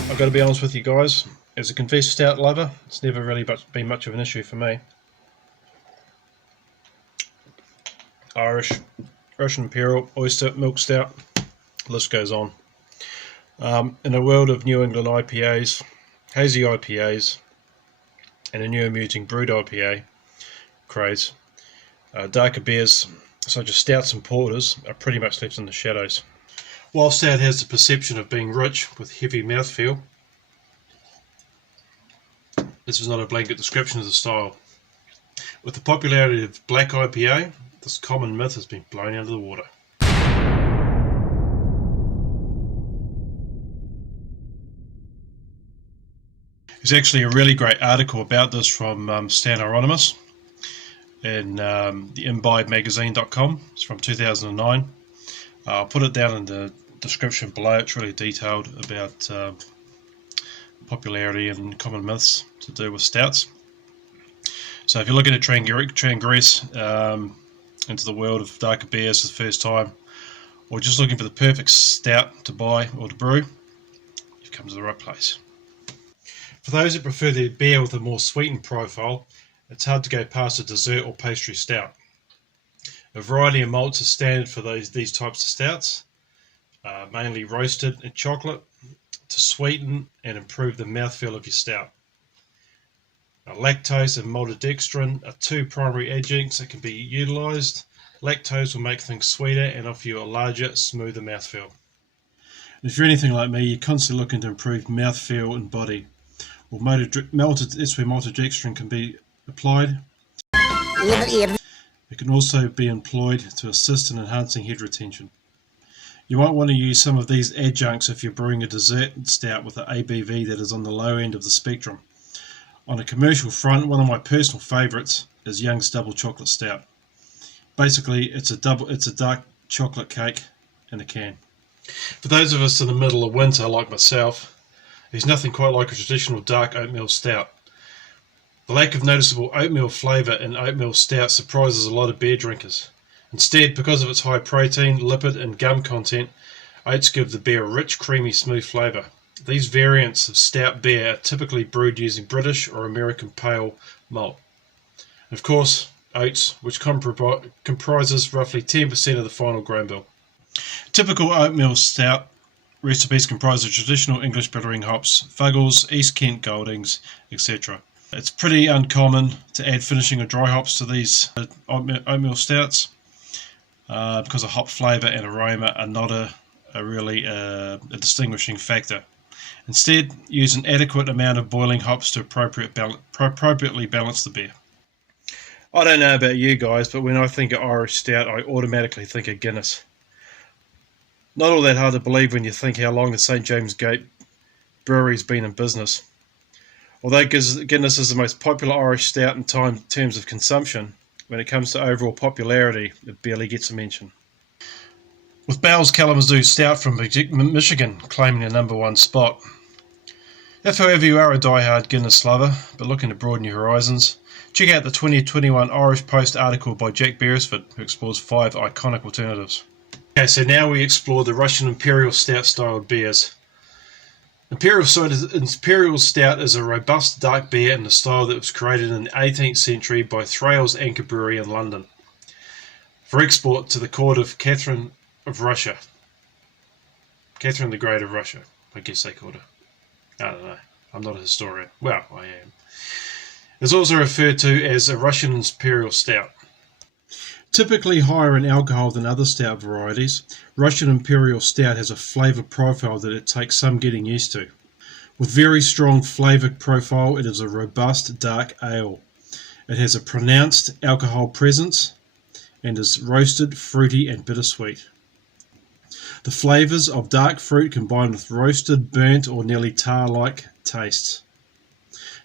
Well, I've got to be honest with you guys, as a confessed stout lover, it's never really been much of an issue for me. Irish, Russian Imperial, Oyster, Milk Stout, the list goes on. In a world of New England IPAs, hazy IPAs, and a new emerging brewed IPA craze, darker beers such as stouts and porters are pretty much left in the shadows. While stout has the perception of being rich with heavy mouthfeel, this is not a blanket description of the style. With the popularity of black IPA, this common myth has been blown out of the water. There's actually a really great article about this from Stan Anonymous in the imbibemagazine.com. It's from 2009. I'll put it down in the description below. It's really detailed about popularity and common myths to do with stouts. So if you're looking to transgress into the world of darker beers for the first time, or just looking for the perfect stout to buy or to brew, you've come to the right place. For those that prefer their beer with a more sweetened profile, it's hard to go past a dessert or pastry stout. A variety of malts are standard for these types of stouts, mainly roasted and chocolate, to sweeten and improve the mouthfeel of your stout. Now, lactose and maltodextrin are two primary adjuncts that can be utilised. Lactose will make things sweeter and offer you a larger, smoother mouthfeel. If you're anything like me, you're constantly looking to improve mouthfeel and body. Well, maltodextrin can be applied. It can also be employed to assist in enhancing head retention. You might want to use some of these adjuncts if you're brewing a dessert stout with an ABV that is on the low end of the spectrum. On a commercial front, one of my personal favourites is Young's Double Chocolate Stout. Basically, it's a dark chocolate cake in a can. For those of us in the middle of winter like myself, there's nothing quite like a traditional dark oatmeal stout. The lack of noticeable oatmeal flavour in oatmeal stout surprises a lot of beer drinkers. Instead, because of its high protein, lipid and gum content, oats give the beer a rich, creamy, smooth flavour. These variants of stout beer are typically brewed using British or American pale malt. And of course, oats, which comprises roughly 10% of the final grain bill. Typical oatmeal stout recipes comprise of traditional English bittering hops, Fuggles, East Kent Goldings, etc. It's pretty uncommon to add finishing or dry hops to these oatmeal stouts because of hop flavour and aroma are not a distinguishing factor. Instead, use an adequate amount of boiling hops to appropriately balance the beer. I don't know about you guys, but when I think of Irish stout, I automatically think of Guinness. Not all that hard to believe when you think how long the St James Gate brewery's been in business. Although Guinness is the most popular Irish stout in terms of consumption, when it comes to overall popularity, it barely gets a mention. With Bell's Kalamazoo Stout from Michigan claiming the #1 spot. If, however, you are a die-hard Guinness lover, but looking to broaden your horizons, check out the 2021 Irish Post article by Jack Beresford, who explores 5 iconic alternatives. Okay, so now we explore the Russian Imperial Stout style beers. Imperial Stout is a robust dark beer in the style that was created in the 18th century by Thrale's Anchor Brewery in London for export to the court of Catherine of Russia. Catherine the Great of Russia, I guess they called her. I don't know. I'm not a historian. Well, I am. It's also referred to as a Russian Imperial Stout. Typically higher in alcohol than other stout varieties, Russian Imperial Stout has a flavour profile that it takes some getting used to. With very strong flavour profile, it is a robust dark ale. It has a pronounced alcohol presence and is roasted, fruity and bittersweet. The flavours of dark fruit combined with roasted, burnt or nearly tar-like tastes.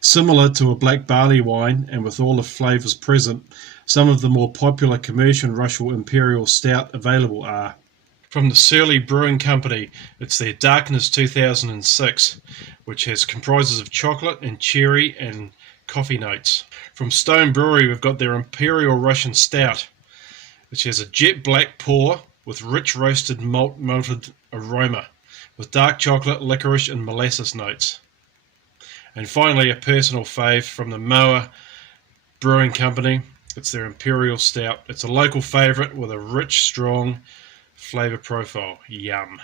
Similar to a black barley wine and with all the flavours present, some of the more popular commercial Russian Imperial Stout available are from the Surly Brewing Company. It's their Darkness 2006, which comprises of chocolate and cherry and coffee notes. From Stone Brewery, we've got their Imperial Russian Stout, which has a jet black pour with rich roasted malted aroma, with dark chocolate, licorice and molasses notes. And finally, a personal fave from the Moa Brewing Company. It's their Imperial Stout. It's a local favourite with a rich, strong flavour profile. Yum.